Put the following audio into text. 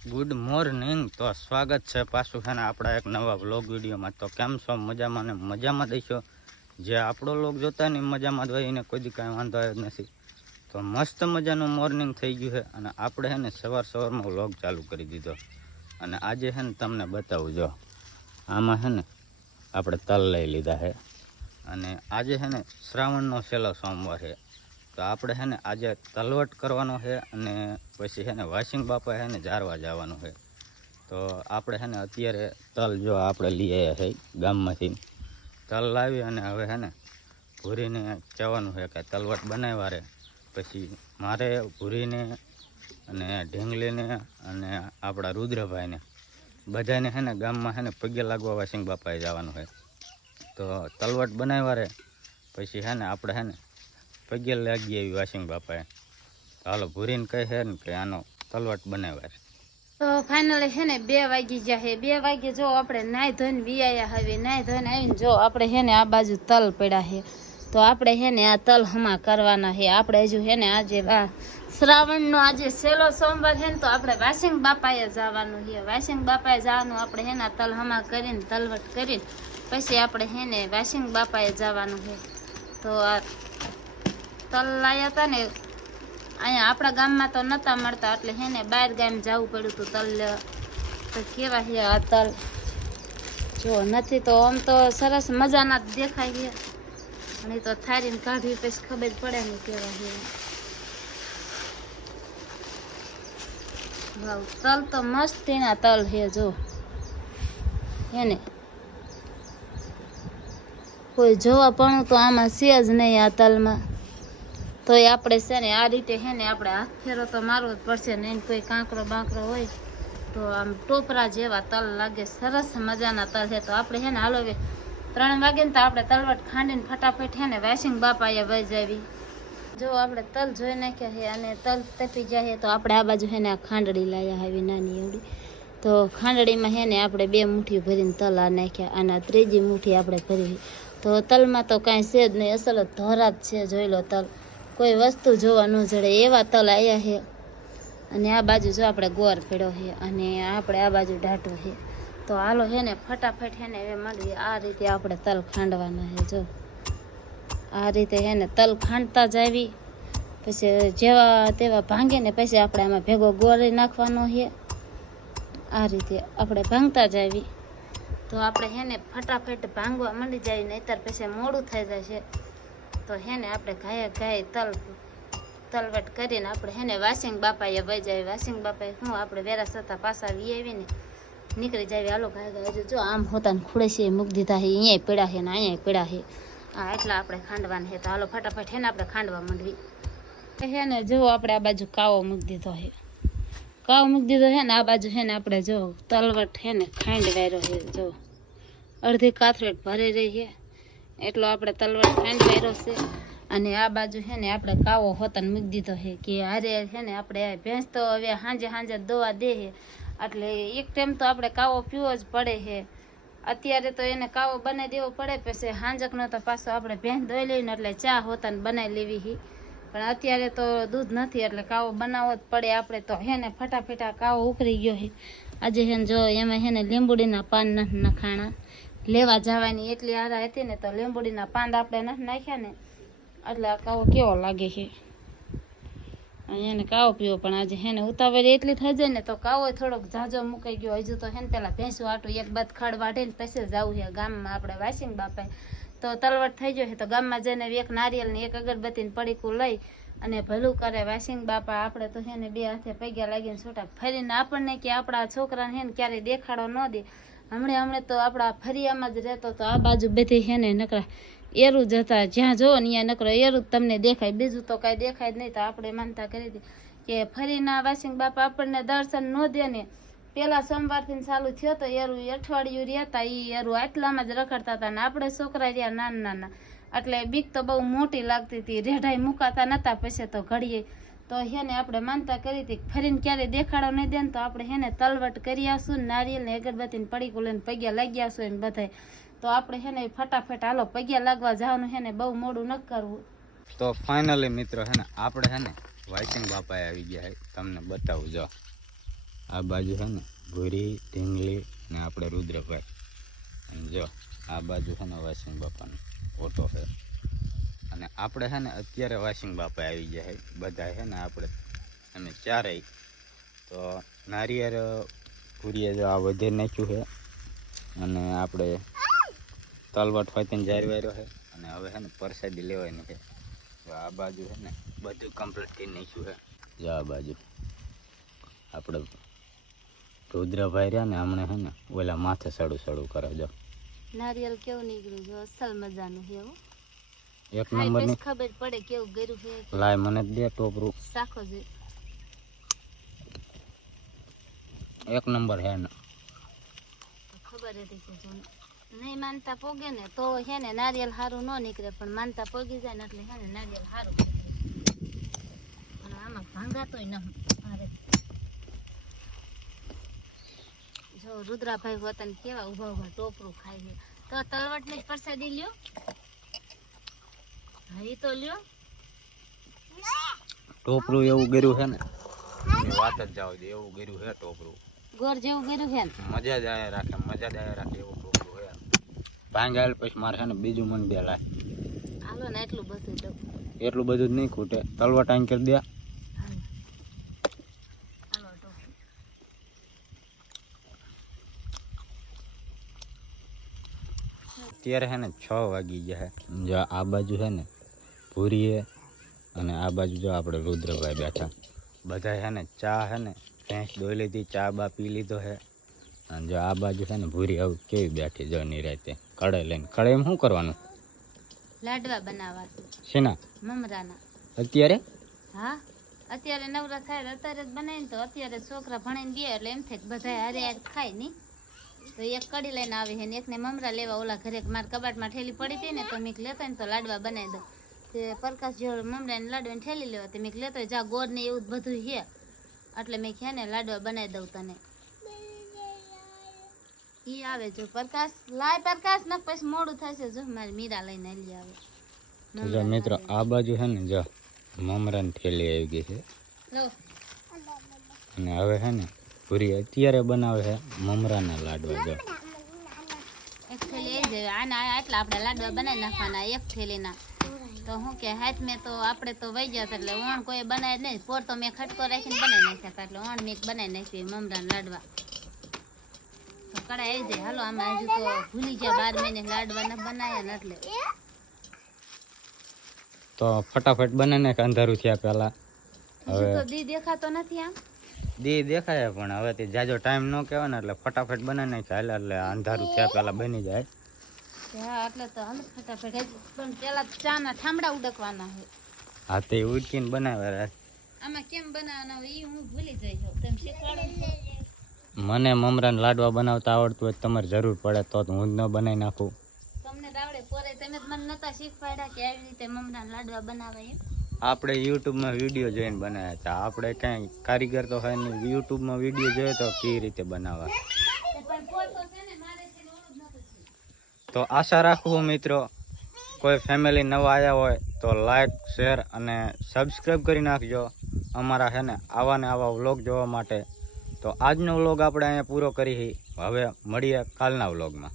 Good morning. તો સ્વાગત છે પાછું છે ને આપણા એક નવા વ્લોગ વિડીયોમાં. તો કેમ છો? મજામાં ને મજામાં દઈશો. જે આપણો વ્લોગ જોતા ને મજામાં જ હોય એને કોઈ દી કાંઈ વાંધો આવ્યો જ નથી. તો મસ્ત મજાનું મોર્નિંગ થઈ ગયું છે અને આપણે છે ને સવારમાં વ્લોગ ચાલુ કરી દીધો. અને આજે છે ને તમને બતાવું, જો આમાં છે ને આપણે તલ લઈ લીધા છે અને આજે છે ને શ્રાવણનો છેલ્લો સોમવાર છે. તો આપણે છે ને આજે તલવટ કરવાનો છે અને પછી છે ને વાસિંગ બાપા છે ને ઝારવા જવાનું છે. તો આપણે છે ને અત્યારે તલ જો આપણે લઈ આવ્યા છે ગામમાંથી. તલ લાવી અને હવે છે ને ભૂરીને કહેવાનું છે કે તલવટ બનાવ્યા રહે. પછી મારે ભૂરીને અને ઢીંગલીને અને આપણા રુદ્રભાઈને બધાને છે ને ગામમાં છે ને પગે લાગવા વાસિંગ બાપાએ જવાનું છે. તો તલવટ બનાવ્યા રહે પછી છે ને આપણે છે ને પગે લાગી એવી વાસિંગ બાપાએ. હાલો ભૂરીને કહે છે ને કે આનો તલવટ બનાવ્યા. તો ફાઇનલી છે ને 2 વાગી ગયા છે. 2 વાગે જો આપણે નાઈ ધોઈને વિયાયા હવે. નાઈ ધોઈને આવીને જો આપણે છે ને આ બાજુ તલ પડ્યા છે. તો આપણે છે ને આ તલ હમા કરવાના છે. આપણે હજુ છે ને આજે શ્રાવણનો આજે છેલ્લો સોમવાર છે ને તો આપણે વાસિંગ બાપાએ જવાનું છે. વાસિંગ બાપાએ જવાનું આપણે છે ને આ તલ હમા કરીને તલવટ કરીને પછી આપણે છે ને વાસિંગ બાપાએ જવાનું છે. તો આ તલ લાયા હતા ને અહીંયા આપણા ગામમાં તો નહોતા મળતા એટલે હે ને બહાર ગામ જવું પડ્યું હતું તલ લેવા. તો કેવા છે આ તલ જો નથી તો આમ તો સરસ મજાના દેખાય છે અને તો થારીને કાઢવી પછી ખબર પડે ને કેવા છે. વાવ, તલ તો મસ્તીના તલ છે જો એને કોઈ જોવા પણ તો આમાં છે જ નહીં આ તલમાં. તો એ આપણે છે ને આ રીતે છે ને આપણે હાથ ફેરો તો મારવો જ પડશે ને. એને કોઈ કાંકરો બાંકરો હોય તો આમ ટોપરા જેવા તલ લાગે, સરસ મજાના તલ છે. તો આપણે છે ને હાલો કે 3 વાગે ને તો આપણે તલવટ ખાંડીને ફટાફટ છે ને વાસિંગ બાપાએ વહી જાવી. જો આપણે તલ જોઈ નાખ્યા છે અને તલ તપી જાય તો આપણે આ બાજુ છે ને આ ખાંડડી લાવ્યા આવી નાની એવડી. તો ખાંડડીમાં છે ને આપણે 2 મુઠ્ઠી ભરીને તલ આ નાખ્યા અને આ 3જી મુઠ્ઠી આપણે ભરી. તો તલમાં તો કાંઈ છે જ નહીં, અસલ ધોરા જ છે. જોઈ લો તલ, કોઈ વસ્તુ જોવા ન જડે એવા તલ આવ્યા છે. અને આ બાજુ જો આપણે ગોર પડ્યો છે અને આપણે આ બાજુ ઢાંટો છે. તો હાલો છે ને ફટાફટ છે ને હવે મળીએ. આ રીતે આપણે તલ ખાંડવાના છે. જો આ રીતે છે ને તલ ખાંડતા જાવી પછી જેવા તેવા ભાંગે ને પછી આપણે આમાં ભેગો ગોળી નાખવાનો છે. આ રીતે આપણે ભાંગતા જાવી તો આપણે છે ને ફટાફટ ભાંગવા માંડી જાય, નહીતર પછી મોડું થઈ જાય છે. તો હે ને આપણે ઘાય તલવટ કરીને આપણે હે ને વાસિંગ બાપાએ વહી જાય. વાસિંગ બાપાએ શું આપણે વેરા સતા પાછા વી આવીને નીકળી જાય. હાલો ઘાય હજુ જો આમ હોતા ને ખુડેસી મૂકી દીધા છે, અહીંયા પડ્યા છે ને અહીંયા પડ્યા છે. હા એટલા આપણે ખાંડવાના છે. તો હાલો ફટાફટ હે ને આપણે ખાંડવા માંડવી. હે ને જો આપણે આ બાજુ કાવો મૂકી દીધો છે. કાવો મૂકી દીધો છે ને આ બાજુ છે ને આપણે જો તલવટ છે ને ખાંડ વાર્યો છે. જો અડધી કાથરેટ ભરી રહી છે એટલો આપણે તલવટ ખાંડ વાર્યો છે. અને આ બાજુ છે ને આપણે કાવો હોતન મૂકી દીધો છે કે હારે છે ને આપણે ભેંસ તો હવે સાંજે દોવા દે છે એટલે એક ટાઈમ તો આપણે કાવો પીવો જ પડે છે. અત્યારે તો એને કાવો બનાવી દેવો પડે, પછી સાંજકનો તો પાછો આપણે ભેંસ દોઈ લઈને એટલે ચા હોતન બનાવી લેવી છે. પણ અત્યારે તો દૂધ નથી એટલે કાવો બનાવવો જ પડે આપણે. તો હે ને ફટાફટ આ કાવો ઉકળી ગયો છે. આજે છે ને જો એમાં છે ને લીંબુડીના પાન નથી નખાણા, લેવા જવાની એટલી હારા હતી ને તો લીંબુડીના પાન આપણે નથી નાખ્યા ને એટલે આ કાવો કેવો લાગે છે. એને કાવો પીવો પણ આજે હે ને ઉતાવળ એટલી થઈ જાય ને તો કાવો થોડોક ઝાઝો મુકાઈ ગયો. હજુ તો હે ને પેલા ભેંસું આટું એક બધ ખડ વાઢીને પછી જવું છે ગામમાં આપણે વાસિંગ બાપાએ. તો તલવટ થઈ ગયો છે તો ગામમાં જઈને એક નારિયેલની એક અગરબત્તીને પડીકું લઈ અને ભલું કરે વાસિંગ બાપા. આપણે તો છે ને 2 હાથે પગ્યા લાગીને છૂટા ફરીને આપણને કે આપણા છોકરાને હે ને ક્યારેય દેખાડો ન દે. હમણાં તો આપણા ફરિયામાં જ રહેતો તો આ બાજુ બધી છે ને નકરા એરું જ હતા. જ્યાં જોવો ને ત્યાં નકરો એરું જ તમને દેખાય, બીજું તો કાંઈ દેખાય જ નહીં. તો આપણે માનતા કરી હતી કે ફરીના વાસિંગ બાપા આપણને દર્શન ન દે ને. પહેલા સોમવારથી ચાલુ થયો તો એરું અઠવાડિયું રહેતા, એ એરું આટલામાં જ રખડતા હતા ને આપણે છોકરા રહ્યા નાના એટલે બીક તો બહુ મોટી લાગતી હતી. રેઢાઈ મુકાતા નહોતા પછી તો ઘડીએ. તો હે ને આપણે માનતા કરી હતી ફરીને ક્યારેય દેખાડો નહીં દે ને તો આપણે હે ને તલવટ કરી આવશું ને નારિયેલ ને અગરબત્તીને પડીકું લઈને પગ્યા લાગી આવશું એમ બધાય. તો આપણે હે ને ફટાફટ હાલો પગ્યા લાગવા જવાનું હે ને, બહુ મોડું ન કરવું. તો ફાઇનલી મિત્રો છે ને આપણે છે ને વાસિંગ બાપાએ આવી ગયા છે. તમને બતાવું જો આ બાજુ છે ને ભૂરી ઢીંગલી ને આપણે રુદ્રભાઈ. અને જો આ બાજુ છે ને વાસિંગ બાપાનો ઓટો છે. અને આપણે છે ને અત્યારે વાસિંગ બાપા આવી જાય બધા છે ને આપણે અમે ચારેય. તો નારિયેળ પૂરીએ જો આ વધે નાખ્યું છે અને આપણે તલવટ ફાતીને જારવાર્યો છે. અને હવે છે ને પરસાદી લેવાની છે. જો આ બાજુ છે ને બધું કમ્પ્લીટ કરી નાખ્યું છે. જો આ બાજુ આપણે રુદ્રભાઈ રહ્યા ને હમણાં છે ને ઓલા માથે સડું કરે. જો નારિયેલ કેવું નીકળ્યું છે, અસલ મજાનું છે એવું. એક નંબર ની ખબર પડે કેવું ગયું છે. લાય મને દે ટોપરું. સાખો છે એક નંબર હે ને. ખબર હતી કે જો નહીં માનતા પોગે ને તો છે ને નારિયેલ સારું ન નીકળે, પણ માનતા પોગી જાય ને એટલે છે ને નારિયેલ સારું નીકળે. અને આમાં ભાંગાતોય ન મારે. જો રુદ્રાભાઈ વતન કેવા ઉભા ઉભા ટોપરું ખાય છે. તો તલવટની જ પ્રસાદી લ્યો. હા એ તો લ્યો. ટોપરું એવું ગર્યું છે ને એની વાત જ જાવ દે. એવું ગર્યું છે ટોપરું, ગોર જેવું ગયું છે ને. મજા જ આયા રાખે એવું ટોપરું છે. ભાંગાયેલ પછી મારે છે ને બીજું મન દે લાય. હાલો ને એટલું બધું તો એટલું બધું જ નહીં ખૂટે. તલવટ આંકર દે. હાલો ટોપરું. અત્યારે છે ને 6 વાગી ગયા છે. જો આ બાજુ છે ને ભૂરીએ અને આ બાજુ જો આપણે રુદ્રભાઈ બેઠા. બધા છે ને ચા છે ને ભેંસ દોઈ લીધી, ચા બા પી લીધો છે. અને જો આ બાજુ છે ને ભૂરી આવું કેવી બેઠી જો નિરાતે કડે લઈને. કડે એમ શું કરવાનું? લાડવા બનાવવા છે શેના? મમરાના. અત્યારે હા અત્યારે નવરા થાય અત્યારે જ બનાવીને તો અત્યારે છોકરા ભણીને ગયા એટલે એમ થાય બધા હારે હારે ખાય નહીં. તો એક કડી લઈને આવી છે ને એકને મમરા લેવા ઓલા ઘરે મારા કબાટમાં ઠેલી પડી હતી ને તો મેં લેતો ને તો લાડવા બનાવી દઉં. તે પ્રકાશ જો મમરાને લાડવાની ઠેલી લેવા તે મેં લેતો જા ગોળ ને એવું બધું છે એટલે મેં છે ને લાડવા બનાવી દઉં તને. ઈ આવે જો પ્રકાશ લાય પ્રકાશ ને પછી મોડું થશે. જો મારી મીરા લઈને લઈ આવે. જો મિત્રો આ બાજુ છે ને જો મમરાની ઠેલી આવી ગઈ છે. લો અને હવે છે ને પૂરી અત્યારે બનાવે છે મમરાના લાડવા. જો એક થેલી આવી જાય આના આટલા આપણે લાડવા બનાવી નાખવાના એક થેલીના. તો હું કે હાથ મેં તો આપણે તો વહી ગયા એટલે ઓણ કોઈ બનાવી નહીં. પોર તો મેં ખટકો રાખીને બનાવી નાખ્યા હતા એટલે ઓણ મેં બનાવી નાખી મમરાના લાડવા. તો કડાઈ આવી જાય. હાલો આમાં હજુ તો ભૂલી ગયા 12 મહિને લાડવા ન બનાવ્યા ને એટલે તો ફટાફટ બને ને અંધારું થયા પહેલા. હજુ તો દી દેખાતો નથી આમ. દી દેખાય પણ હવે તે જાજો ટાઈમ ન કહેવાય ને એટલે ફટાફટ બને ને ચાલે એટલે અંધારું થયા પહેલા બની જાય. હા એટલે તો હાલ ફટાફટ હજી પણ પેલા ચાના ઠામડા ઉડકવાના છે. હા તે ઉડકીને બનાવે. આમાં કેમ બનાવવાના હોય એ હું ભૂલી જઈ જાઉં. તમે શીખવાડો છો? મને મમરાના લાડવા બનાવતા આવડતું હોય તમારે જરૂર પડે તો હું જ ન બનાવી નાખું. તમને આવડે પોરે તમે જ મને નતા શીખવાડ્યા કે આવી રીતે મમરાના લાડવા બનાવાય એમ. આપણે યુટ્યુબમાં વિડીયો જોઈને બનાવ્યા હતા. આપણે કાંઈ કારીગર તો હોય ને યુટ્યુબમાં વિડીયો જોયો તો કેવી રીતે બનાવવા. પણ પોર તો છે ને મારે છે ને ઓળખ નતું થયું. તો આશા રાખું મિત્રો કોઈ ફેમિલી નવા આવ્યા હોય તો લાઈક શેર અને સબસ્ક્રાઈબ કરી નાખજો અમારા છે ને આવા વ્લોગ જોવા માટે. તો આજનો વ્લોગ આપણે અહીંયા પૂરો કરી. હવે મળીએ કાલના વ્લોગમાં.